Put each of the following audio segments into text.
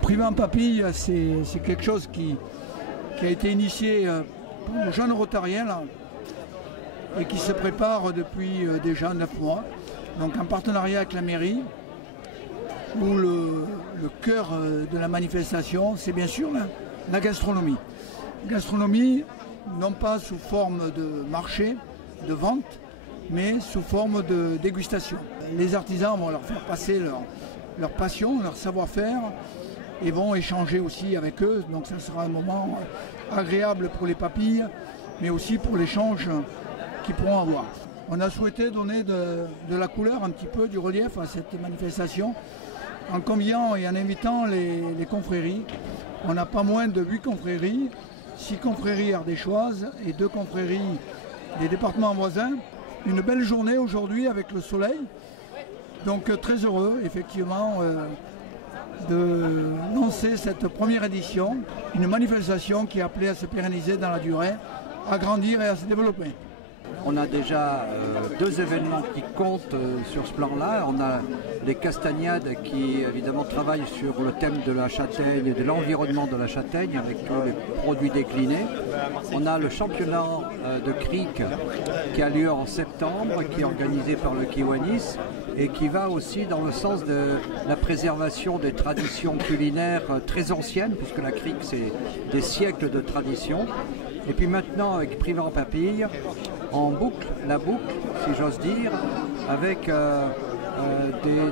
Privé en papille, c'est quelque chose qui a été initié pour nos jeunes rotariens là, et qui se prépare depuis déjà 9 mois. Donc en partenariat avec la mairie, où le cœur de la manifestation, c'est bien sûr la gastronomie. Gastronomie, non pas sous forme de marché, de vente, mais sous forme de dégustation. Les artisans vont leur faire passer leur passion, leur savoir-faire, et vont échanger aussi avec eux. Donc ça sera un moment agréable pour les papilles, mais aussi pour l'échange qu'ils pourront avoir. On a souhaité donner de la couleur, un petit peu du relief à cette manifestation, en conviant et en invitant les confréries. On n'a pas moins de 8 confréries, 6 confréries ardéchoises et 2 confréries des départements voisins. Une belle journée aujourd'hui avec le soleil. Donc très heureux effectivement de lancer cette première édition, une manifestation qui est appelée à se pérenniser dans la durée, à grandir et à se développer. On a déjà 2 événements qui comptent sur ce plan-là. On a les Castagnades qui évidemment travaillent sur le thème de la châtaigne et de l'environnement de la châtaigne avec tous les produits déclinés. On a le championnat de cric qui a lieu en septembre, qui est organisé par le Kiwanis et qui va aussi dans le sens de la préservation des traditions culinaires très anciennes, puisque la cric c'est des siècles de tradition. Et puis maintenant avec Privé en papille, en boucle, la boucle si j'ose dire, avec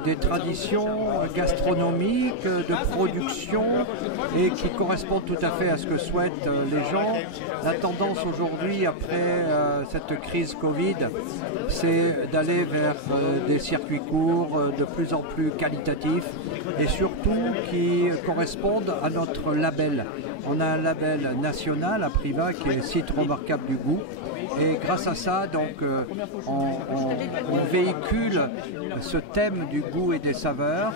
des traditions gastronomiques, de production et qui correspondent tout à fait à ce que souhaitent les gens. La tendance aujourd'hui, après cette crise Covid, c'est d'aller vers des circuits courts de plus en plus qualitatifs et surtout qui correspondent à notre label. On a un label national à Priva qui est site remarquable du goût. Et grâce à ça, donc, on véhicule ce thème du goût et des saveurs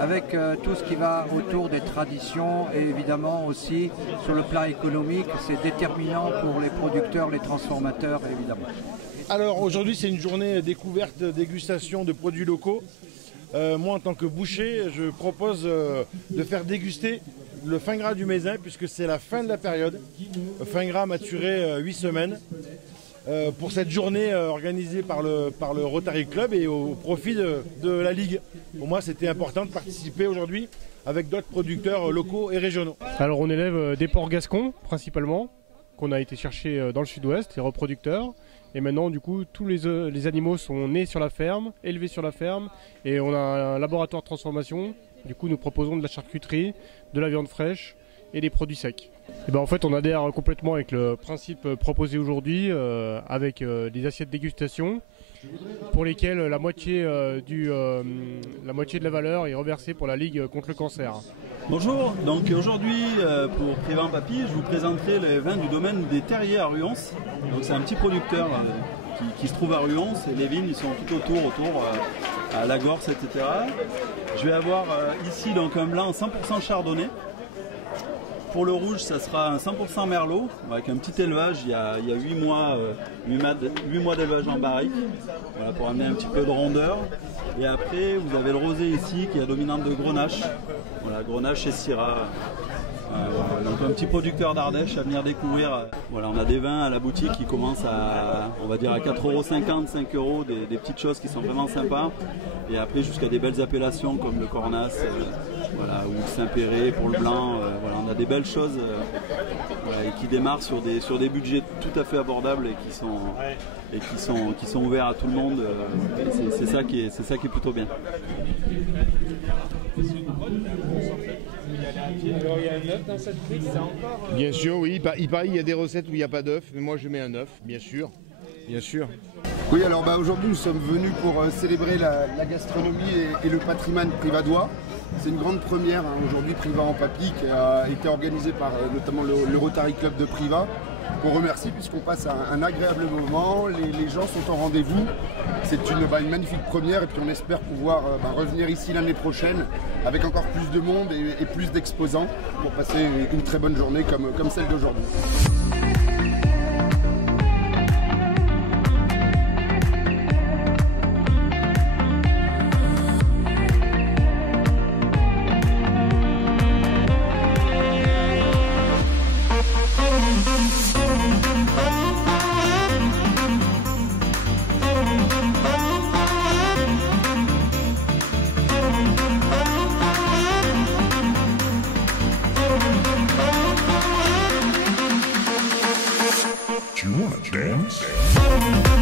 avec tout ce qui va autour des traditions et évidemment aussi sur le plan économique, c'est déterminant pour les producteurs, les transformateurs évidemment. Alors aujourd'hui c'est une journée découverte, dégustation de produits locaux. Moi en tant que boucher, je propose de faire déguster le fin gras du Mézin puisque c'est la fin de la période. Le fin gras maturé 8 semaines. Pour cette journée organisée par le Rotary Club et au profit de la Ligue. Pour moi, c'était important de participer aujourd'hui avec d'autres producteurs locaux et régionaux. Alors on élève des porcs gascons principalement, qu'on a été chercher dans le sud-ouest, les reproducteurs. Et maintenant, du coup, tous les animaux sont nés sur la ferme, élevés sur la ferme. Et on a un laboratoire de transformation. Du coup, nous proposons de la charcuterie, de la viande fraîche et des produits secs. Et ben en fait on adhère complètement avec le principe proposé aujourd'hui avec des assiettes dégustation pour lesquelles la moitié de la valeur est reversée pour la Ligue contre le cancer. Bonjour, donc aujourd'hui pour Privé en papille, je vous présenterai les vins du domaine des Terriers à Ruons. Donc c'est un petit producteur qui se trouve à Ruons et les vignes ils sont tout autour à la Gorse, etc. Je vais avoir ici donc un blanc 100% chardonnay. Pour le rouge, ça sera un 100% merlot, avec un petit élevage, il y a 8 mois d'élevage en barrique, voilà, pour amener un petit peu de rondeur. Et après, vous avez le rosé ici, qui est la dominante de Grenache, voilà, Grenache et Syrah. Donc un petit producteur d'Ardèche à venir découvrir. Voilà, on a des vins à la boutique qui commencent à, on va dire à 4,50 €, 5 €, des petites choses qui sont vraiment sympas. Et après jusqu'à des belles appellations comme le Cornas, voilà, ou le Saint-Péret pour le blanc. Voilà, on a des belles choses voilà, et qui démarrent sur des budgets tout à fait abordables et qui sont ouverts à tout le monde. Et c'est ça qui est plutôt bien. Alors il y a un œuf dans cette frite, c'est encore... Bien sûr, oui. Il paraît qu'il y a des recettes où il n'y a pas d'œuf, mais moi je mets un œuf, bien sûr. Bien sûr. Oui, alors aujourd'hui nous sommes venus pour célébrer la gastronomie et le patrimoine privadois. C'est une grande première hein, aujourd'hui, Privas en Papy, qui a été organisée par notamment le Rotary Club de Privas. On remercie puisqu'on passe un agréable moment, les gens sont en rendez-vous. C'est une magnifique première et puis on espère pouvoir revenir ici l'année prochaine avec encore plus de monde et plus d'exposants pour passer une très bonne journée comme celle d'aujourd'hui. Do you want to dance?